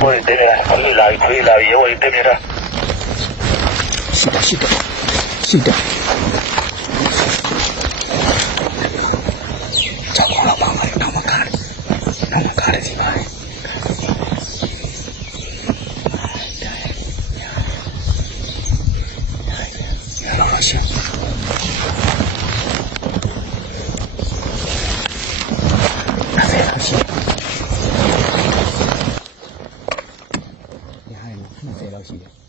မျိုးလာပြီးသေးလာပြီးရောတက်မြတာရှိတာရှိတာရှိတာကြောက်တော့ပါမှာတော့မကားတော့မကားရစီပါ 20လော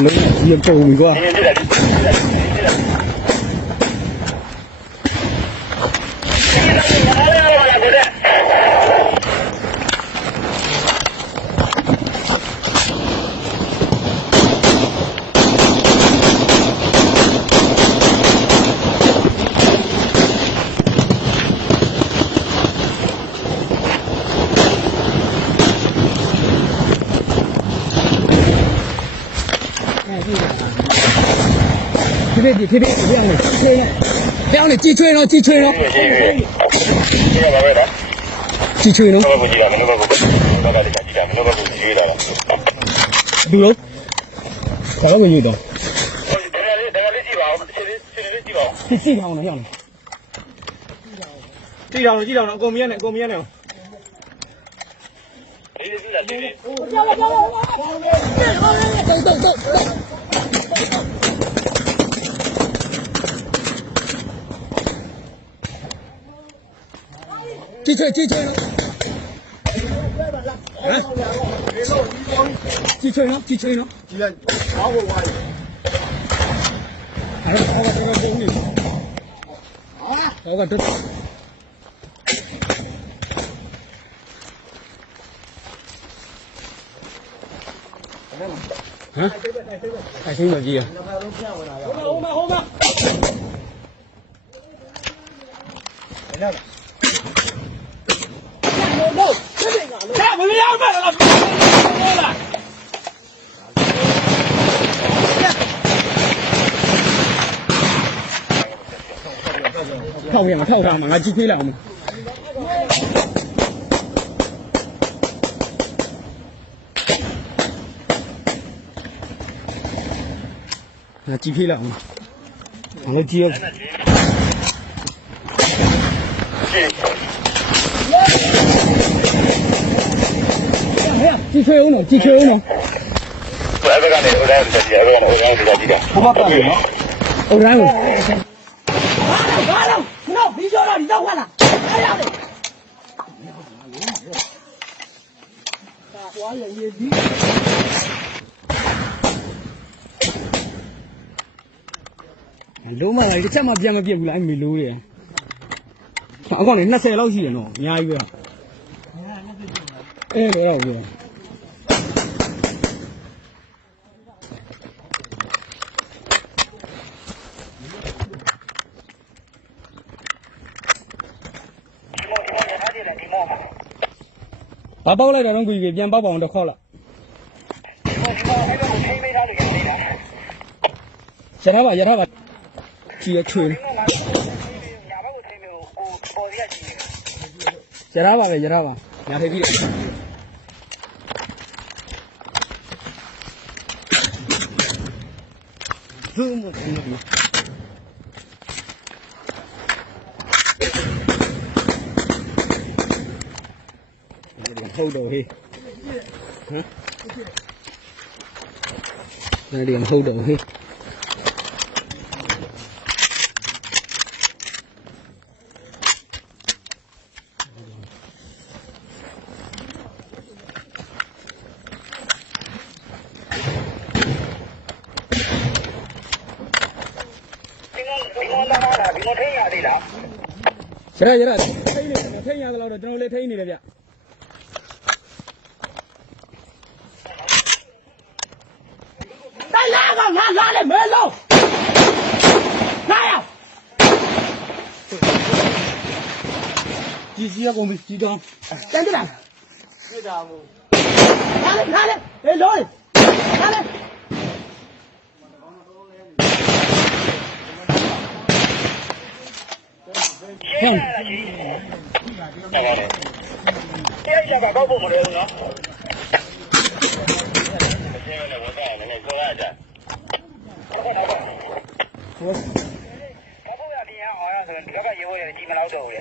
လုံးရင်ပုံပြီကွာဒီနေ့တက်တယ် ဖြည်းဖြည်းဖြည်းဖြည်းဖြည်းအောင်လေချွေးနော်ပြောင်းလေကြည်ချွေးနော်ကြည်ချွေးနော်ဒီကဘာပဲလားကြည်ချွေးနော်ဘာကိုကြည့်လာမလို့ဘာကိုဘာကလည်းကြည့်လာမလို့ဘာကိုကြည့်လာလားဘူးလို့ဘာလို့ညို့တော့ဒါလေးဒါလေးကြည့်ပါဦးစစ်စစ်စစ်ကြည့်ပါဦးကြည်ကြည့်အောင်နော်ပြောင်းလေကြည့်တောင်ကြည့်တောင်အကုန်မြင်နေအကုန်မြင်နေဒီကြည့်လာဒီကြည်ချွေးကြည်ချွေးနော်ဟ မ်ကြည်ချွေးနော်ကြည်ချွေးနော်ကြည့်လိုက်ဘာကိုဝါးအဲ့ဒါကတော့တော့ပုံနေဟာတော့ကတော့ဟမ်အဲ့ဒီမကြီးရဟိုမှာဟိုမှာချာ မရအောင်ပါလားဟုတ်လားထောက်ရမှာထောက်ထားမှာငါကြည့်သေးလားအောင်ငါကြည့်သေးလားအောင်ငါလည်းကြည့်ရ ကြည့်ချွေဦးနော်ကြည့်ချွေဦးနော်ဘာကလည်းဟိုတိုင်းကြည့်ရအောင်ဟိုတိုင်းကြည့်တာဟောပါပါနော်အိုတိုင်းကိုဘာလို့နော်ပြီးတော့ဒီတော့ဝင်လာအဲ့ရလေလုံးမလာတစ်ချက်မှပြန်မပြစ်ဘူးလားအဲ့မီလိုးတယ်အကောင်နေ20လောက်ရှိရနော်အများကြီးပဲအေးတော့ပြော ဘာပေါက်လိုက်တာတော့ကိုကြီးပြန်ပေါက်ပါအောင်တစ်ခေါက်လိုက်ရထားပါရထားပါကြည့်ရချွေရထားပါပဲရထားပါညာထိပ်ပြီးဟိုးမသိဘူးဟုတ်တော့ဟေးဟမ်နားဒီမဟုတ်တော့ဟေးဒီမောဒီမောလာ လာဒီမောထိရသေးလားရရရထိနေတယ်ထိရသလောက်တော့ကျွန်တော်လည်းထိနေတယ်ဗျ来拉个，拿拉的没漏，拿呀！ ကြည်ကြီးရကုန်ပြီကြီးတောင်း 真的啦。别打我。拿来拿来，哎，漏的，拿来。 ဟောင်း ဟုတ်ပါတယ်တရားရပါတော့ပုံမလဲနော်မရှင်းရလည်းဝတ်တာလည်းကိုရကြဟုတ်ကဲ့ဟုတ်ကဲ့ ဟောဘာလို့ရပြန်အောင်ရဆိုရင်ဒီကရေဘောရကြီးမလောက်တော့ဘူးလေ